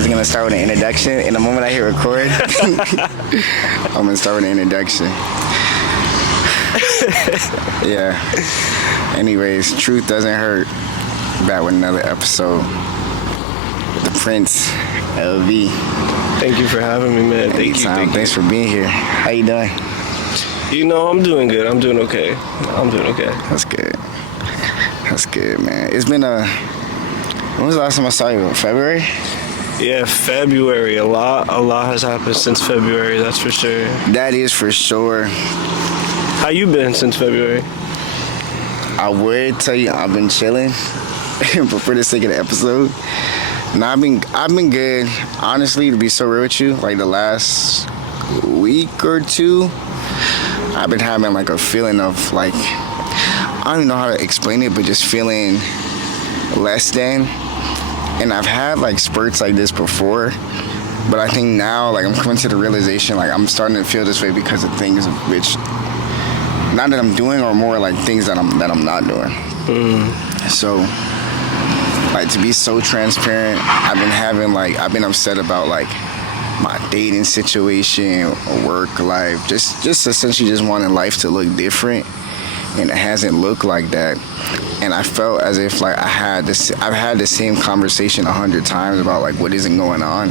was gonna start with an introduction, and the moment I hit record, I'm gonna start with an introduction. Yeah. Anyways, truth doesn't hurt. Back with another episode. The Prince, LV. Thank you for having me, man. Thank you. Thanks for being here. How you doing? You know, I'm doing good. I'm doing okay. That's good. That's good, man. It's been when was the last time I saw you? February? Yeah, February. A lot has happened since February, that's for sure. That is for sure. How you been since February? I would tell you I've been chilling, but for the sake of the episode, no, I've been good. Honestly, to be so real with you, like the last week or two, I've been having like a feeling of like, I don't even know how to explain it, but just feeling less than. And I've had like spurts like this before, but I think now like I'm coming to the realization like I'm starting to feel this way because of things which, not that I'm doing, or more like things that I'm not doing. So, like, to be so transparent, I've been upset about like my dating situation, work life, just essentially just wanting life to look different, and it hasn't looked like that. And I felt as if like I've had the same conversation 100 times about like what isn't going on,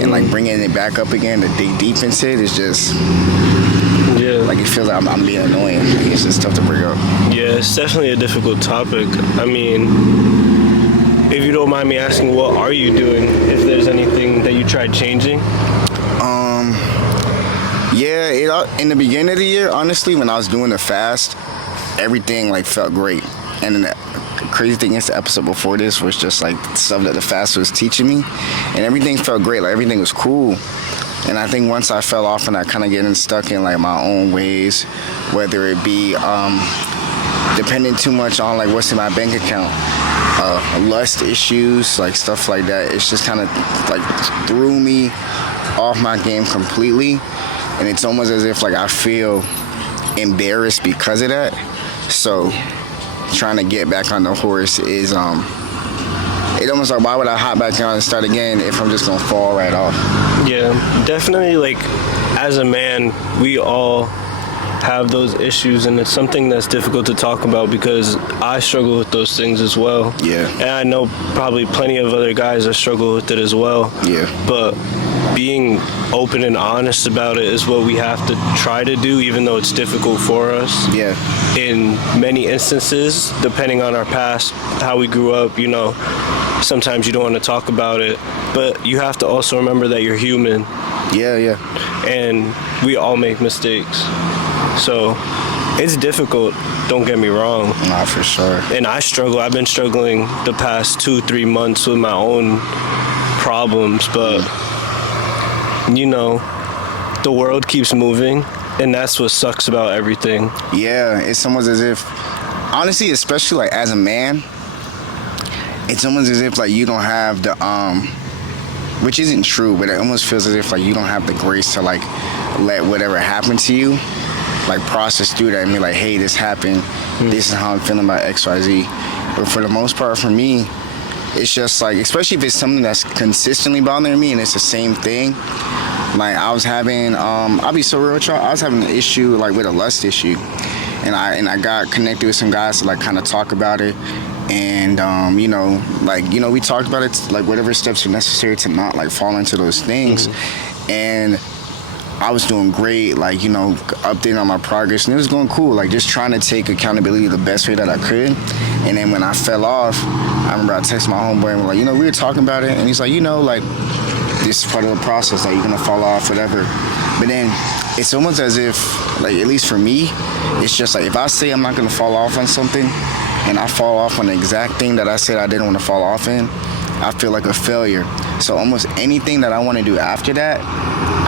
and like bringing it back up again to dig deep into it is just. Yeah. Like it feels like I'm being annoying. Like it's just tough to bring up. Yeah, it's definitely a difficult topic. I mean, if you don't mind me asking, what are you doing? If there's anything that you tried changing? Yeah, in the beginning of the year, honestly, when I was doing the fast, everything like felt great. And then the crazy thing is, the episode before this was just like stuff that the fast was teaching me, and everything felt great. Like everything was cool. And I think once I fell off and I kind of getting stuck in like my own ways, whether it be depending too much on like what's in my bank account, lust issues, like stuff like that, it's just kind of like threw me off my game completely. And it's almost as if like I feel embarrassed because of that. So trying to get back on the horse is it almost like, why would I hop back on and start again if I'm just gonna fall right off? Yeah, definitely. Like, as a man, we all have those issues, and it's something that's difficult to talk about because I struggle with those things as well. Yeah. And I know probably plenty of other guys that struggle with it as well. Yeah. But being open and honest about it is what we have to try to do, even though it's difficult for us. Yeah. In many instances, depending on our past, how we grew up, you know, sometimes you don't want to talk about it, but you have to also remember that you're human. Yeah. And we all make mistakes. So it's difficult, don't get me wrong. Nah, for sure. And I've been struggling the past 2-3 months with my own problems, but you know, the world keeps moving, and that's what sucks about everything. Yeah, it's almost as if, honestly, especially like as a man, it's almost as if like you don't have the which isn't true, but it almost feels as if like you don't have the grace to like let whatever happened to you like process through that and be like, hey, this happened, this is how I'm feeling about XYZ. But for the most part, for me, it's just like, especially if it's something that's consistently bothering me and it's the same thing. Like I was having, I'll be so real with y'all, I was having an issue like with a lust issue, and I got connected with some guys to like kind of talk about it. And we talked about it, like whatever steps are necessary to not like fall into those things. And I was doing great, like, you know, updating on my progress, and it was going cool, like just trying to take accountability the best way that I could. And then when I fell off, I remember I texted my homeboy and was like, you know, we were talking about it, and he's like, you know, like this is part of the process, like you're gonna fall off, whatever. But then it's almost as if, like at least for me, it's just like if I say I'm not gonna fall off on something, and I fall off on the exact thing that I said I didn't want to fall off in, I feel like a failure. So almost anything that I want to do after that,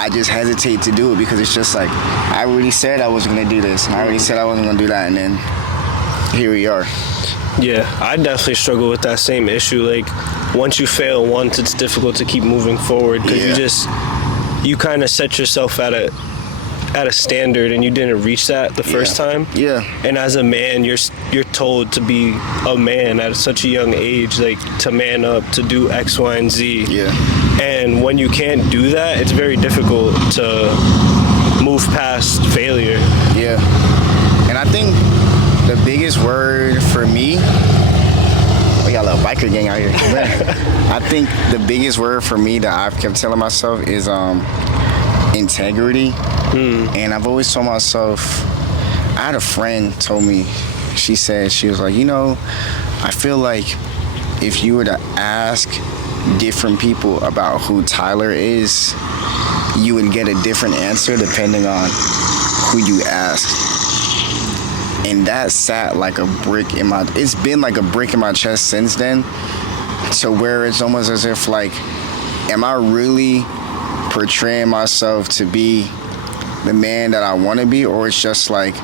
I just hesitate to do it because it's just like, I already said I wasn't going to do this, and I already said I wasn't going to do that, and then here we are. Yeah, I definitely struggle with that same issue. Like, once you fail once, it's difficult to keep moving forward because you kind of set yourself at a standard and you didn't reach that the first time. Yeah. And as a man, you're told to be a man at such a young age, like to man up, to do X, Y, and Z. Yeah. And when you can't do that, it's very difficult to move past failure. Yeah. And I think the biggest word for me, we got a little biker gang out here. I think the biggest word for me that I've kept telling myself is integrity. And I've always told myself, I had a friend told me, she was like, I feel like if you were to ask different people about who Tyler is, you would get a different answer depending on who you asked. And that sat like a brick in my, it's been like a brick in my chest since then, to where it's almost as if like, am I really portraying myself to be the man that I want to be, or it's just like,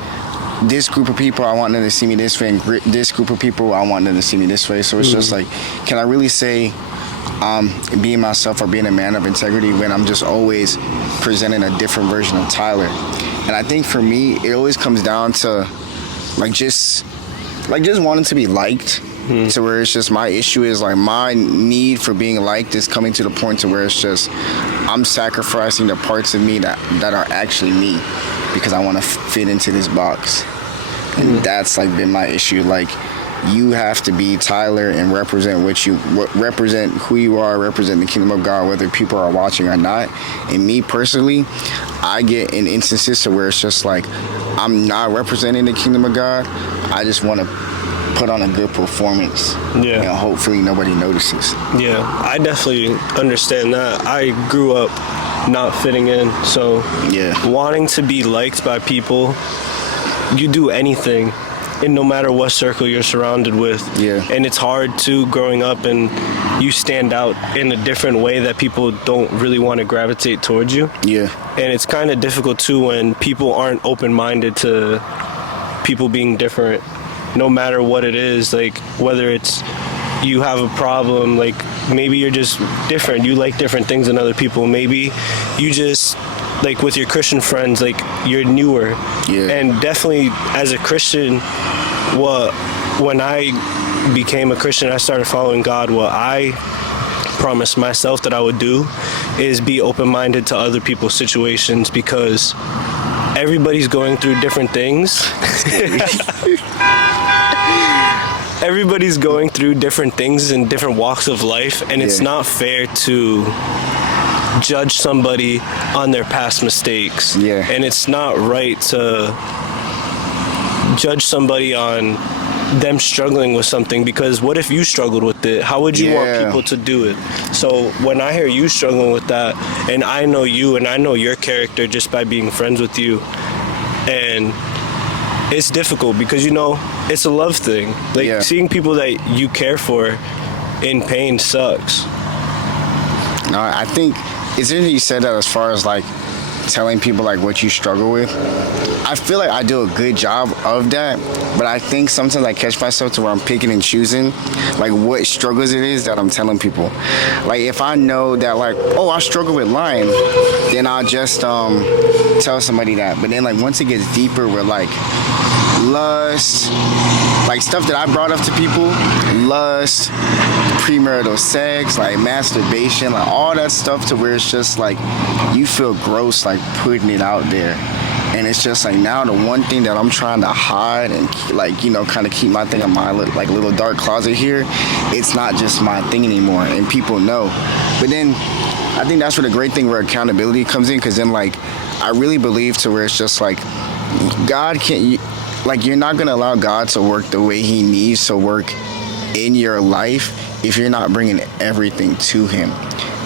this group of people, I want them to see me this way, and this group of people, I want them to see me this way. So it's just like, can I really say being myself or being a man of integrity when I'm just always presenting a different version of Tyler? And I think for me, it always comes down to just wanting to be liked. So where it's just, my issue is like, my need for being liked is coming to the point to where it's just, I'm sacrificing the parts of me that are actually me because I want to fit into this box. And that's like been my issue. Like, you have to be Tyler and represent represent who you are, represent the kingdom of God, whether people are watching or not. And me personally, I get in instances to where it's just like, I'm not representing the kingdom of God. I just want to put on a good performance. Yeah. And hopefully nobody notices. Yeah, I definitely understand that. I grew up not fitting in, so wanting to be liked by people, you do anything, and no matter what circle you're surrounded with. Yeah. And it's hard too, growing up, and you stand out in a different way that people don't really want to gravitate towards you. Yeah. And it's kind of difficult too when people aren't open-minded to people being different, no matter what it is. Like, whether it's you have a problem, like maybe you're just different, you like different things than other people, maybe you just, like with your Christian friends, like you're newer. Yeah. And definitely as a Christian, when I became a Christian, I started following God, what I promised myself that I would do is be open-minded to other people's situations, because everybody's going through different things. Everybody's going through different things in different walks of life, and it's not fair to judge somebody on their past mistakes. Yeah. And it's not right to judge somebody on them struggling with something, because what if you struggled with it? How would you want people to do it? So when I hear you struggling with that, and I know you and I know your character just by being friends with you, and it's difficult because, it's a love thing. Like, seeing people that you care for in pain sucks. No, I think it's interesting you said that, as far as like telling people like what you struggle with. I feel like I do a good job of that, but I think sometimes I catch myself to where I'm picking and choosing like what struggles it is that I'm telling people. Like, if I know that like, oh, I struggle with lying, then I'll just tell somebody that. But then like once it gets deeper, we're like lust, like stuff that I brought up to people, lust, premarital sex, like masturbation, like all that stuff, to where it's just like you feel gross like putting it out there. And it's just like, now the one thing that I'm trying to hide and like, kind of keep my thing in my like little dark closet here, it's not just my thing anymore, and people know. But then I think that's where the great thing where accountability comes in, because then like I really believe to where it's just like God can't, like, you're not gonna allow God to work the way he needs to work in your life if you're not bringing everything to him.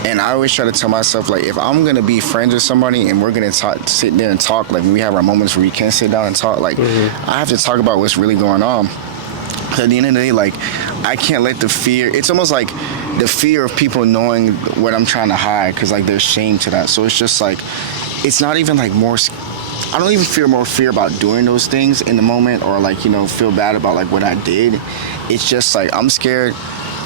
And I always try to tell myself, like, if I'm gonna be friends with somebody and we're gonna sit there and talk, like we have our moments where we can sit down and talk, like I have to talk about what's really going on. At the end of the day, like, I can't let the fear, it's almost like the fear of people knowing what I'm trying to hide, because like there's shame to that. So it's just like, it's not even like more, I don't even feel more fear about doing those things in the moment, or like, feel bad about like what I did. It's just like, I'm scared,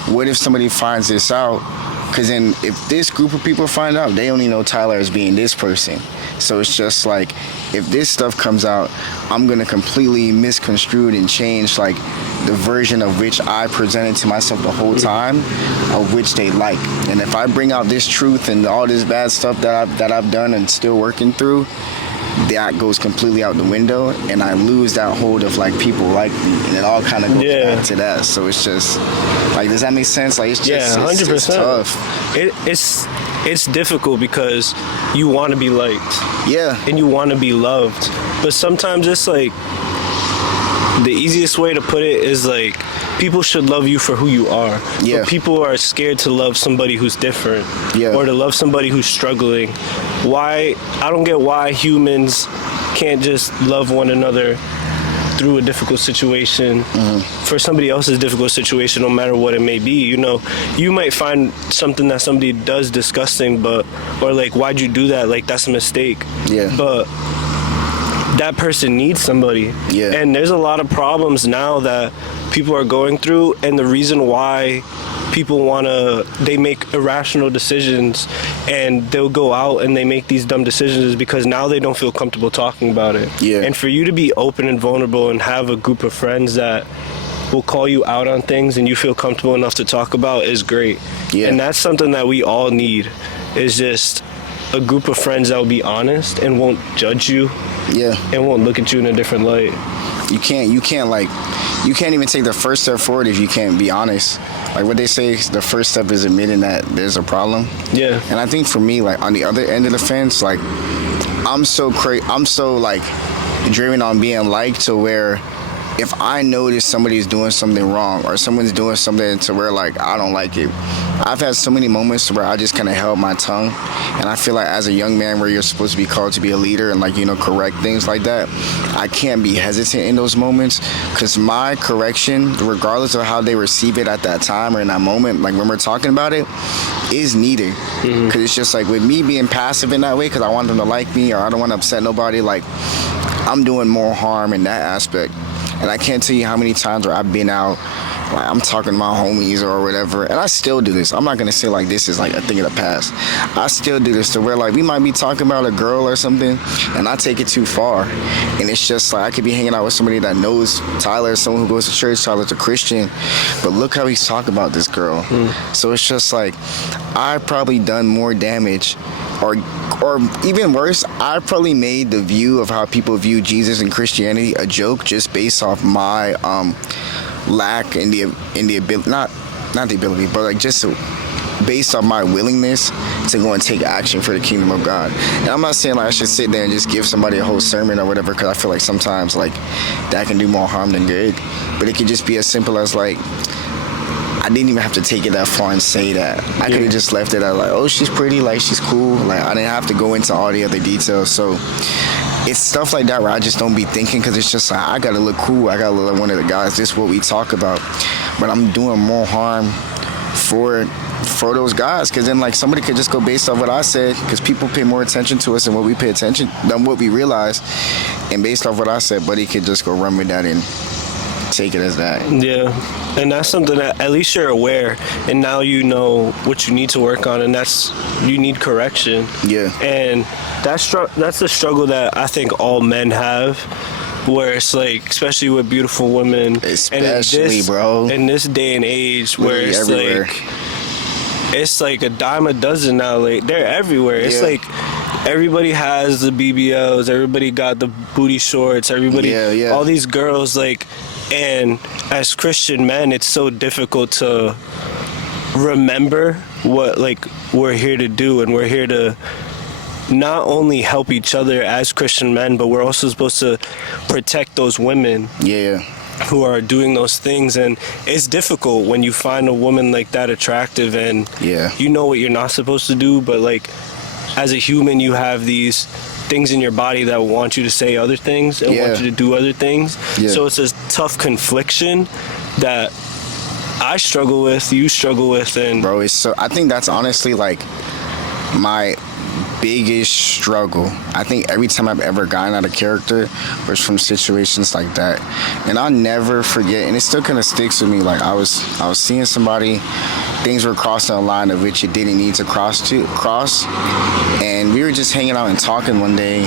what if somebody finds this out? Because then if this group of people find out, they only know Tyler as being this person. So it's just like, if this stuff comes out, I'm going to completely misconstrue it and change like the version of which I presented to myself the whole time, of which they like. And if I bring out this truth and all this bad stuff that I've done and still working through, that goes completely out the window, and I lose that hold of like people like me, and it all kind of goes back to that. So it's just like, does that make sense? Like, it's just 100%. it's tough. It's difficult because you want to be liked, and you want to be loved, but sometimes it's like, the easiest way to put it is like, people should love you for who you are. But people are scared to love somebody who's different, or to love somebody who's struggling. I don't get why humans can't just love one another through a difficult situation, for somebody else's difficult situation, no matter what it may be. You know, you might find something that somebody does disgusting, or like, why'd you do that? Like, that's a mistake. But that person needs somebody. And there's a lot of problems now that people are going through, and the reason why people they make irrational decisions and they'll go out and they make these dumb decisions is because now they don't feel comfortable talking about it. And for you to be open and vulnerable and have a group of friends that will call you out on things and you feel comfortable enough to talk about is great. And that's something that we all need, is just a group of friends that will be honest and won't judge you, and won't look at you in a different light. You can't even take the first step forward if you can't be honest. Like what they say, the first step is admitting that there's a problem. And I think for me, like, on the other end of the fence, like, I'm so like driven on being liked, to where if I notice somebody's doing something wrong, or someone's doing something to where, like, I don't like it, I've had so many moments where I just kind of held my tongue. And I feel like as a young man, where you're supposed to be called to be a leader and, like, you know, correct things like that, I can't be hesitant in those moments, because my correction, regardless of how they receive it at that time or in that moment, like when we're talking about it, is needed. Because it's just like, with me being passive in that way, because I want them to like me, or I don't want to upset nobody, like, I'm doing more harm in that aspect. And I can't tell you how many times where I've been out, like, I'm talking to my homies or whatever, and I still do this. I'm not gonna say like this is like a thing of the past. I still do this, to where, like, we might be talking about a girl or something, and I take it too far. And it's just like, I could be hanging out with somebody that knows Tyler, someone who goes to church, Tyler's a Christian, but look how he's talking about this girl. So it's just like, I've probably done more damage, or even worse, I probably made the view of how people view Jesus and Christianity a joke, just based off my lack in the ability, not the ability, but like just based on my willingness to go and take action for the kingdom of God. And I'm not saying like I should sit there and just give somebody a whole sermon or whatever, because I feel like sometimes like that can do more harm than good. But it could just be as simple as like, I didn't even have to take it that far and say that. I could have just left it at like, oh, she's pretty, like, she's cool. Like, I didn't have to go into all the other details. So it's stuff like that where I just don't be thinking, because it's just like, I gotta look cool, I gotta look like one of the guys. This is what we talk about. But I'm doing more harm for those guys, because then, like, somebody could just go based off what I said, because people pay more attention to us than what we pay attention, than what we realize. And based off what I said, buddy could just go run with that and take it as that. And that's something that at least you're aware, and now you know what you need to work on, and that's, you need correction. And that's the struggle that I think all men have, where it's like, especially with beautiful women, especially, bro, in this day and age, where it's everywhere. It's like a dime a dozen now. Like, they're everywhere. It's like, everybody has the BBLs, everybody got the booty shorts, everybody, all these girls, like. And as Christian men, it's so difficult to remember what, like, we're here to do, and we're here to not only help each other as Christian men, but we're also supposed to protect those women who are doing those things. And it's difficult when you find a woman like that attractive, and you know what you're not supposed to do, but like, as a human, you have these things in your body that want you to say other things and want you to do other things. So it's a tough confliction that I struggle with, you struggle with, and bro, it's so, I think that's honestly like my biggest struggle. I think every time I've ever gotten out of character was from situations like that. And I'll never forget, and it still kind of sticks with me, like I was seeing somebody, things were crossing a line of which it didn't need to cross, and we were just hanging out and talking one day,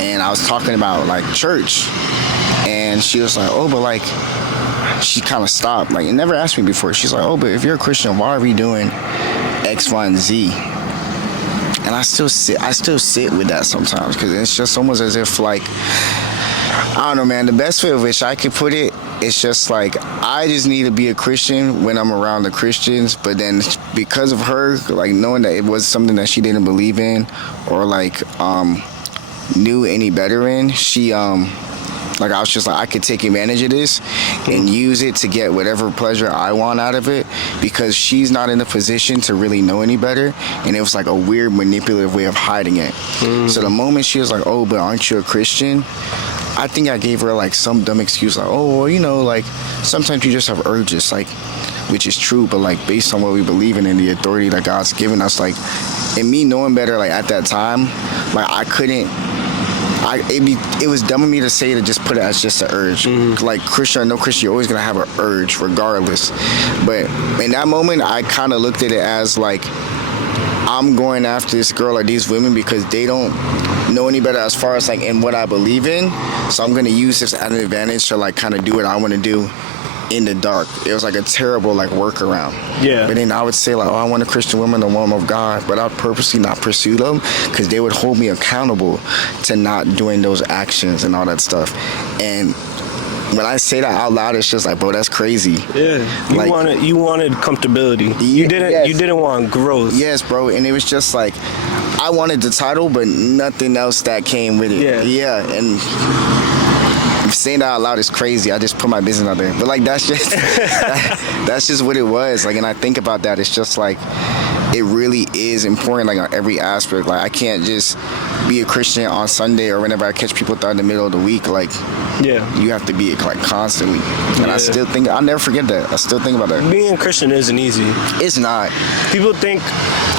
and I was talking about like church, and she was like, oh, but like, she kind of stopped. Like, it never asked me before. She's like, oh, but if you're a Christian, why are we doing X, Y, and Z? And I still sit with that sometimes, because it's just almost as if, like, I don't know, man. The best way of which I could put it, it's just like, I just need to be a Christian when I'm around the Christians. But then because of her, like, knowing that it was something that she didn't believe in or like knew any better in, she like, I was just like, I could take advantage of this and use it to get whatever pleasure I want out of it, because she's not in a position to really know any better. And it was like a weird manipulative way of hiding it. So the moment she was like, oh, but aren't you a Christian? I think I gave her like some dumb excuse, like, oh, well, you know, like, sometimes you just have urges, like, which is true, but like, based on what we believe in and the authority that God's given us, like, and me knowing better, like, at that time, like, I couldn't, it was dumb of me to say, to just put it as just an urge. Like, Christian or no Christian, you're always gonna have an urge regardless. But in that moment, I kind of looked at it as like, I'm going after this girl or these women because they don't know any better as far as like in what I believe in. So I'm gonna use this as an advantage to like kind of do what I want to do in the dark. It was like a terrible like workaround. Yeah. But then I would say like, oh, I want a Christian woman, the woman of God, but I'd purposely not pursue them because they would hold me accountable to not doing those actions and all that stuff. And when I say that out loud, it's just like, bro, that's crazy. Yeah, you wanted comfortability. You didn't want growth. Yes, bro, and it was just like, I wanted the title, but nothing else that came with it. Yeah, and saying that out loud is crazy. I just put my business out there, but like, that's just that's just what it was. Like, and I think about that, it's just like, it really is important, like, on every aspect. Like, I can't just be a Christian on Sunday or whenever I catch people throughout the middle of the week. Like, you have to be like constantly. And I still think, I'll never forget that. I still think about that. Being a Christian isn't easy. It's not. People think,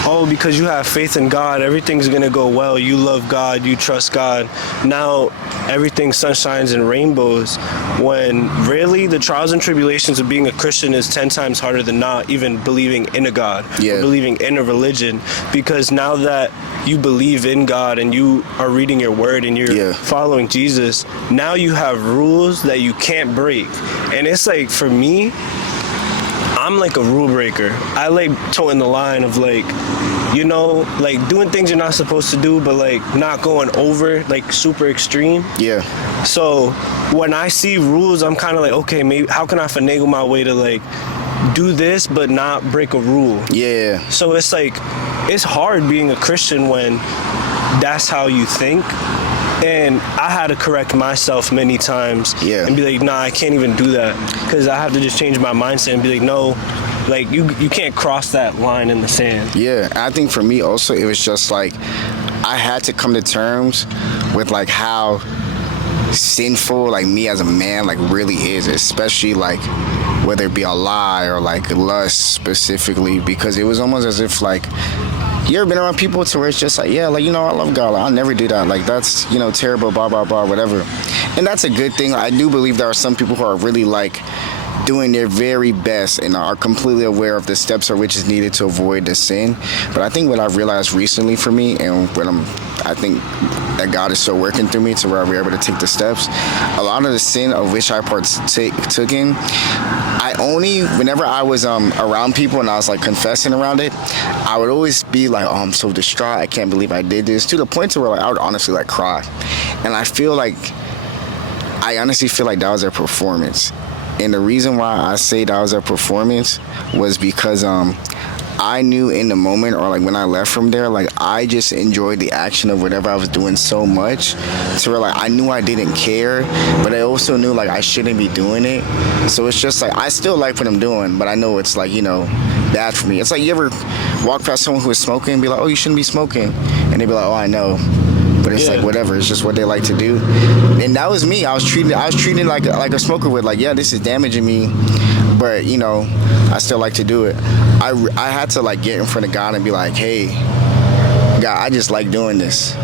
oh, because you have faith in God, everything's gonna go well. You love God, you trust God. Now everything's sunshines and rainbows, when really the trials and tribulations of being a Christian is 10 times harder than not even believing in a God, or believing in a religion. Because now that you believe in God and you are reading your word and you're following Jesus, now you have rules that you can't break. And it's like, for me, I'm like a rule breaker. I like toeing the line of like, you know, like doing things you're not supposed to do, but like not going over like super extreme. Yeah. So when I see rules, I'm kind of like, okay, maybe how can I finagle my way to like do this but not break a rule? Yeah. So it's like, it's hard being a Christian when that's how you think. And I had to correct myself many times and be like, nah, I can't even do that, because I have to just change my mindset and be like, no, like you can't cross that line in the sand. Yeah, I think for me also, it was just like, I had to come to terms with like how sinful like me as a man like really is, especially like whether it be a lie or like lust specifically, because it was almost as if like, you ever been around people to where it's just like, yeah, like, you know, I love God, like, I'll never do that, like, that's, you know, terrible, blah, blah, blah, whatever. And that's a good thing. I do believe there are some people who are really like doing their very best and are completely aware of the steps of which is needed to avoid the sin. But I think what I've realized recently for me, and what I think that God is still working through me to where we're able to take the steps, a lot of the sin of which I took in, I only, whenever I was around people and I was like confessing around it, I would always be like, oh, I'm so distraught, I can't believe I did this, to the point to where like I would honestly like cry. And I honestly feel like that was a performance. And the reason why I say that was a performance was because I knew in the moment, or like when I left from there, like I just enjoyed the action of whatever I was doing so much to where like I knew I didn't care, but I also knew like I shouldn't be doing it. So it's just like, I still like what I'm doing, but I know it's like, you know, bad for me. It's like, you ever walk past someone who is smoking and be like, oh, you shouldn't be smoking, and they be like, oh, I know. But it's like, whatever, it's just what they like to do. And that was me. I was treating like a smoker would, like, yeah, this is damaging me, but, you know, I still like to do it. I had to like get in front of God and be like, hey, God, I just like doing this.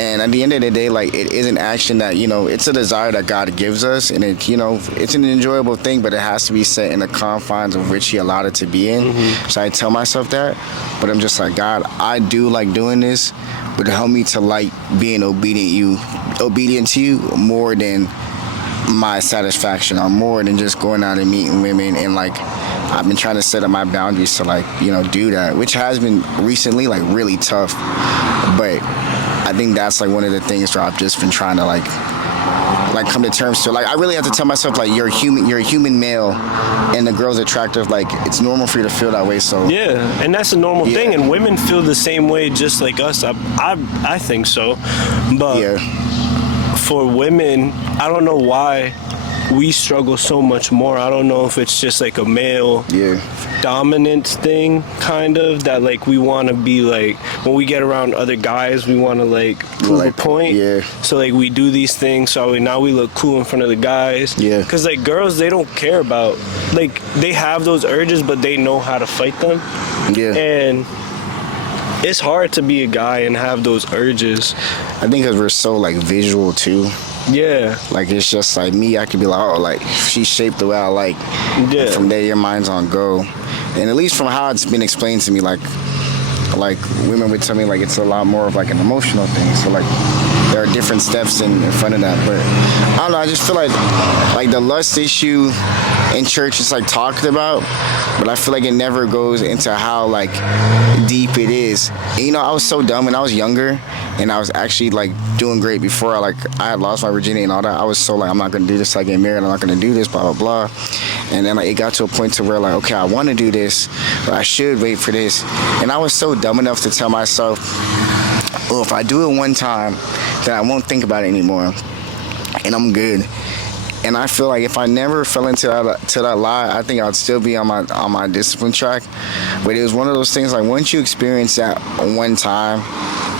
And at the end of the day, like, it is an action that, you know, it's a desire that God gives us, and it, you know, it's an enjoyable thing, but it has to be set in the confines of which He allowed it to be in. So I tell myself that, but I'm just like, God, I do like doing this, but help me to like being obedient to you more than my satisfaction are more than just going out and meeting women. And like I've been trying to set up my boundaries to like, you know, do that, which has been recently like really tough. But I think that's like one of the things where I've just been trying to like come to terms to. Like I really have to tell myself like you're a human male and the girl's attractive. Like it's normal for you to feel that way. So yeah, and that's a normal Yeah. thing, and women feel the same way just like us. I think so, but yeah, for women, I don't know why we struggle so much more. I don't know if it's just like a male yeah, dominant thing, kind of, that like we want to be like, when we get around other guys, we want to like prove Like, a point. yeah. So like we do these things so now we look cool in front of the guys. Yeah. Because like girls, they don't care about, like they have those urges, but they know how to fight them. yeah. And it's hard to be a guy and have those urges. I think because we're so like visual too. Yeah. Like it's just like me, I could be like, oh, like she's shaped the way I like. Yeah. And from there, your mind's on go. And at least from how it's been explained to me, like women would tell me like it's a lot more of like an emotional thing. So like there are different steps in front of that. But I don't know. I just feel like the lust issue in church is like talked about, but I feel like it never goes into how like deep it is. And, you know, I was so dumb when I was younger, and I was actually like doing great before I had lost my virginity and all that. I was so like, I'm not gonna do this till I get married. I'm not gonna do this, blah blah blah. And then like it got to a point to where like, okay, I want to do this, but I should wait for this. And I was so dumb enough to tell myself, oh, if I do it one time, then I won't think about it anymore, and I'm good. And I feel like if I never fell into that lie, I think I'd still be on my discipline track. But it was one of those things like once you experience that one time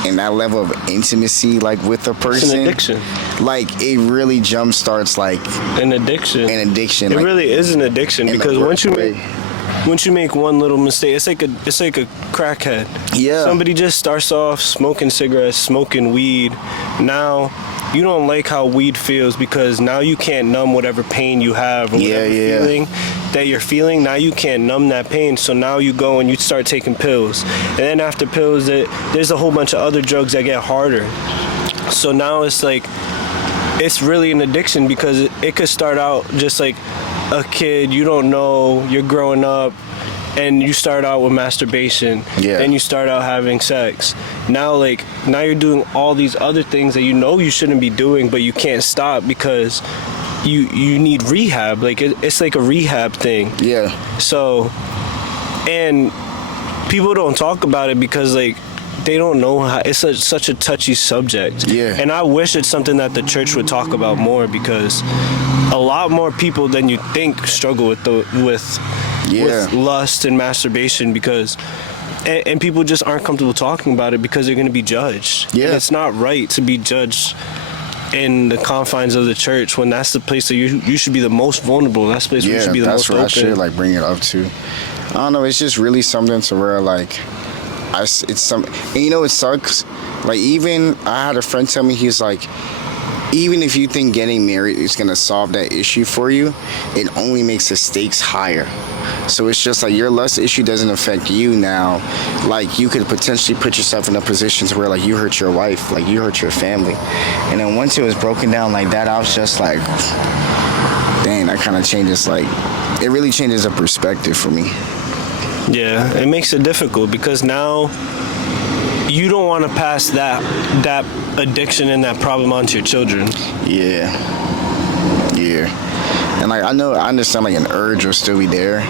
and that level of intimacy like with a person, It's an addiction. like it really jump starts like An addiction. an addiction. It like, really is an addiction, in the because worst way. once you make one little mistake, it's like a crackhead. Yeah. Somebody just starts off smoking cigarettes, smoking weed. Now you don't like how weed feels because now you can't numb whatever pain you have or whatever feeling that you're feeling. Now you can't numb that pain. So now you go and you start taking pills. And then after pills, there's a whole bunch of other drugs that get harder. So now it's like, it's really an addiction because it could start out just like a kid, you don't know, you're growing up, and you start out with masturbation. Yeah. Then you start out having sex. Now you're doing all these other things that you know you shouldn't be doing, but you can't stop because you need rehab. Like it's like a rehab thing. Yeah. So, and people don't talk about it because like they don't know how, it's such a touchy subject. Yeah. And I wish it's something that the church would talk about more, because a lot more people than you think struggle with lust and masturbation, because and people just aren't comfortable talking about it because they're going to be judged. Yeah. And it's not right to be judged in the confines of the church when that's the place that you should be the most vulnerable. That's the place where you should be the most open. That's where I should like bring it up to. I don't know. It's just really something to where like it's some. And you know it sucks. Like even I had a friend tell me, he's like, even if you think getting married is gonna solve that issue for you, it only makes the stakes higher. So it's just like your lust issue doesn't affect you now. Like you could potentially put yourself in a position to where like you hurt your wife, like you hurt your family. And then once it was broken down like that, I was just like, dang, that kind of changes, like, it really changes the perspective for me. Yeah, it makes it difficult because now you don't want to pass that addiction and that problem onto your children. Yeah. And like I understand like an urge will still be there,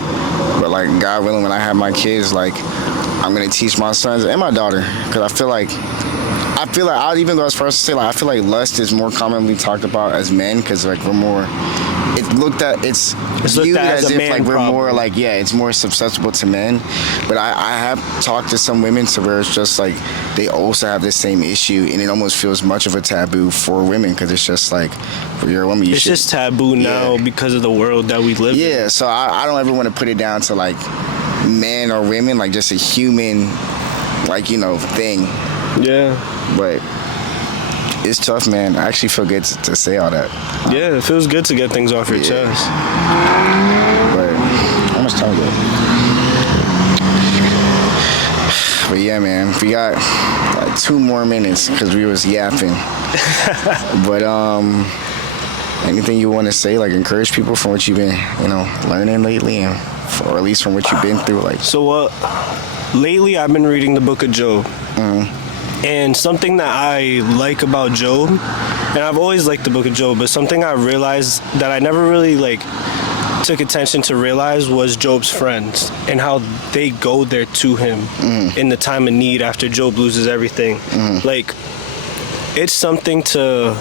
but like God willing, when I have my kids, like I'm gonna teach my sons and my daughter, because I feel like I'd even go as far as to say like I feel like lust is more commonly talked about as men, because like we're more. It's looked at viewed as if like we're more like, yeah, it's more susceptible to men. But I have talked to some women to where it's just like they also have the same issue, and it almost feels much of a taboo for women, because it's just like, for your woman, it's just taboo now because of the world that we live in. Yeah, so I don't ever want to put it down to like men or women, like just a human, like, you know, thing. Yeah. But it's tough, man. I actually feel good to say all that. Yeah, it feels good to get things off your chest. But how much time is it? But yeah, man, we got like 2 more minutes because we was yapping. But Anything you want to say, like encourage people from what you've been, learning lately, or at least from what you've been through, like. So lately I've been reading the book of Job. And something that I like about Job, and I've always liked the book of Job, but something I realized that I never really took attention to realize was Job's friends and how they go there to him in the time of need after Job loses everything. It's something to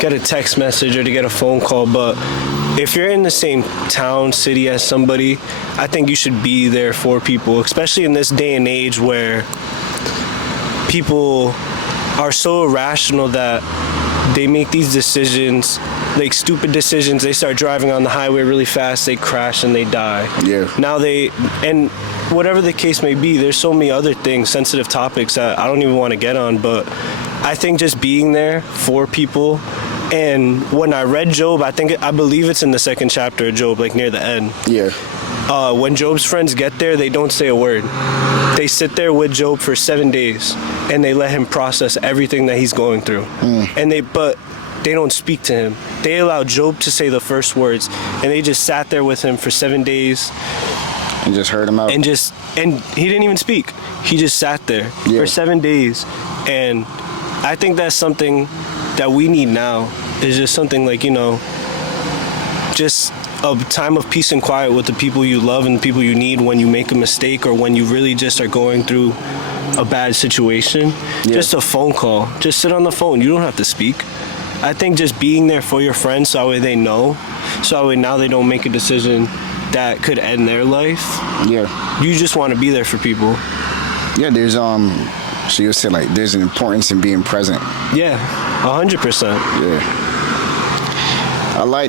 get a text message or to get a phone call, but if you're in the same town, city as somebody, I think you should be there for people, especially in this day and age where people are so irrational that they make these decisions, like stupid decisions. They start driving on the highway really fast, they crash and they die. Yeah. And whatever the case may be, there's so many other things, sensitive topics that I don't even want to get on, but I think just being there for people. And when I read Job, I believe it's in the second chapter of Job, near the end. Yeah. When Job's friends get there, they don't say a word. They sit there with Job for 7 days, and they let him process everything that he's going through. But they don't speak to him. They allow Job to say the first words, and they just sat there with him for 7 days. And just heard him out. And he didn't even speak. He just sat there for 7 days. And I think that's something that we need now, is just something just a time of peace and quiet with the people you love and the people you need when you make a mistake or when you really just are going through a bad situation. Just a phone call. Just sit on the phone. You don't have to speak. I think just being there for your friends so that way they know, so that way now they don't make a decision that could end their life. Yeah. You just want to be there for people. Yeah, there's so you said there's an importance in being present. Yeah, 100%. Yeah.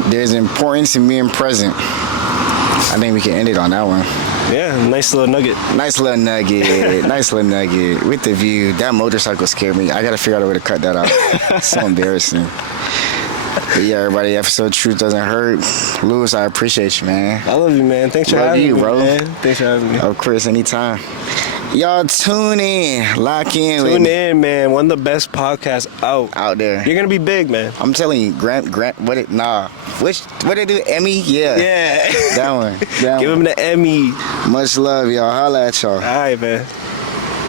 There's importance in being present. I think we can end it on that one. Yeah, nice little nugget. Nice little nugget with the view. That motorcycle scared me. I gotta figure out a way to cut that out. It's so embarrassing. But yeah, everybody, episode Truth Doesn't Hurt. Lewis, I appreciate you, man. I love you, man. Thanks for having me, bro. Man. Thanks for having me. Of course, anytime. Y'all tune in, lock in. Tune in, man. One of the best podcasts out there. You're gonna be big, man. I'm telling you, Grant. What they do? Emmy? Yeah. Yeah. That one. Give him the Emmy. Much love, y'all. Holla at y'all. All right, man.